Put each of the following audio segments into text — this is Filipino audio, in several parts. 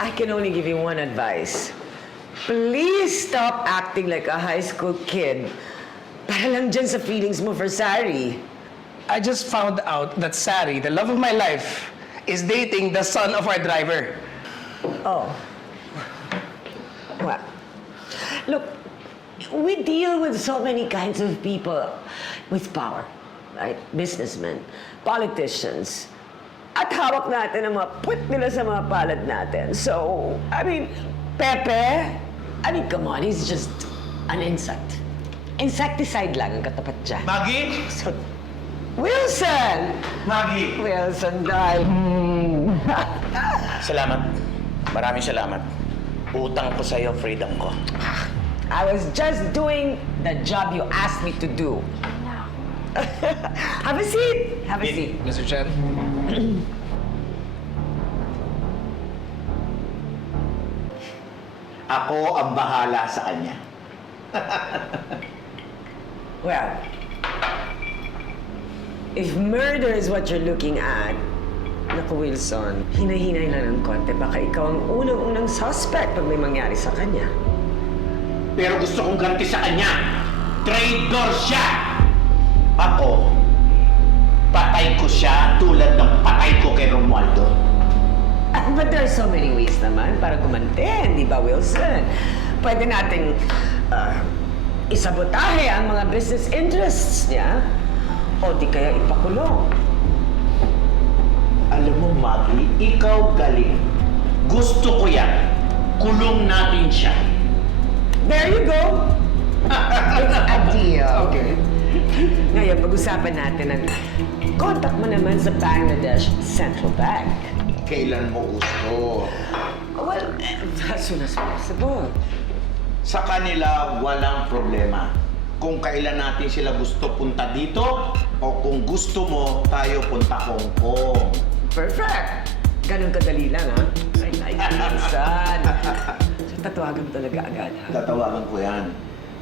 I can only give you one advice. Please stop acting like a high school kid. Para lang dyan sa feelings mo for Sari. I just found out that Sari, the love of my life, is dating the son of our driver. Oh. Well, look, we deal with so many kinds of people with power, right? Businessmen, politicians. At hawak natin ang mga puwet nila sa mga palad natin. So, I mean, Pepe, come on, he's just an insect. Insecticide lang ang katapat dyan. Maggie? So, Wilson! Maggie! Wilson, darling. Salamat. Maraming salamat. Utang ko sa'yo, freedom ko. I was just doing the job you asked me to do. Have a seat. Have a seat. Mr. Chen? Ako ang bahala sa kanya. Well, if murder is what you're looking at, naku, Wilson, hinahinay lang ng konti. Baka ikaw ang unang-unang suspect pag may mangyari sa kanya. Pero gusto kong ganti sa kanya. Traitor siya! Ako, patay ko siya tulad ng patay ko kay Romualdo. But there are so many ways naman para gumanti, di ba, Wilson? Pwede nating isabotahe ang mga business interests niya o di kaya ipakulong. Alam mo, Maggie, ikaw galing. Gusto ko yan. Kulong natin siya. There you go! It's a deal. Okay. Ngayon, pag-usapan natin ang contact mo naman sa Bangladesh Central Bank. Kailan mo gusto? Well, as soon as possible. Sa kanila, walang problema. Kung kailan natin sila gusto punta dito, o kung gusto mo, tayo punta Hong Kong. Perfect! Ganun kadali lang, ha? I like it, son. Tatawagan mo talaga agad, ha? Tatawagan ko yan.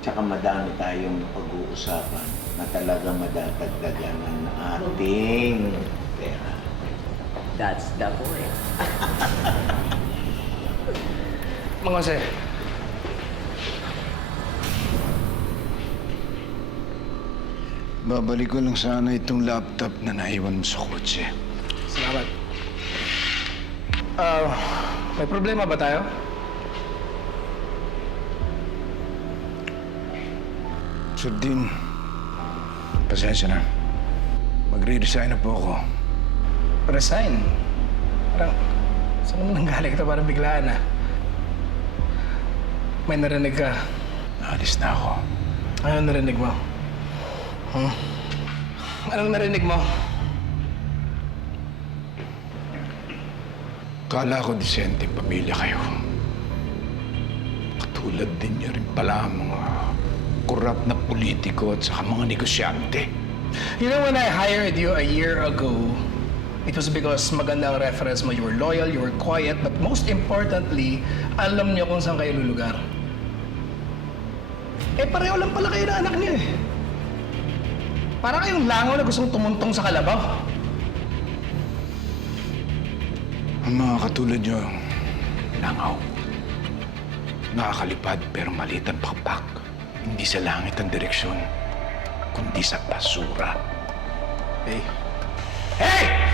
Tsaka madami tayong pag-uusapan na talagang madadagdagan ng ating pera. That's the point. Mga Jose, Babalik ko lang sana itong laptop na naiwan mo sa kotse. salamat. May problema ba tayo? Sir Dean, pasensya na. Magre-resign na po ako. Resign? Parang, saan naman nanggaling ito? Parang biglaan, ah. May narinig ka. Naalis na ako. Ano narinig mo? Anong narinig mo? Kala ko disenteng pamilya kayo. Katulad din niyo rin pala ang mga korap na politiko at saka mga negosyante. You know, when I hired you a year ago, it was because maganda ang reference mo. You were loyal, you were quiet, but most importantly, alam niyo kung saan kayo lulugar. Eh, pareho lang pala kayo na anak niyo eh. Para kayong langaw na gustong tumuntong sa kalabaw. Ang mga katulad niyo, langaw. Nakakalipad pero maliit ang pakpak. Hindi sa langit ang direksyon, kundi sa basura. Hey, Hey!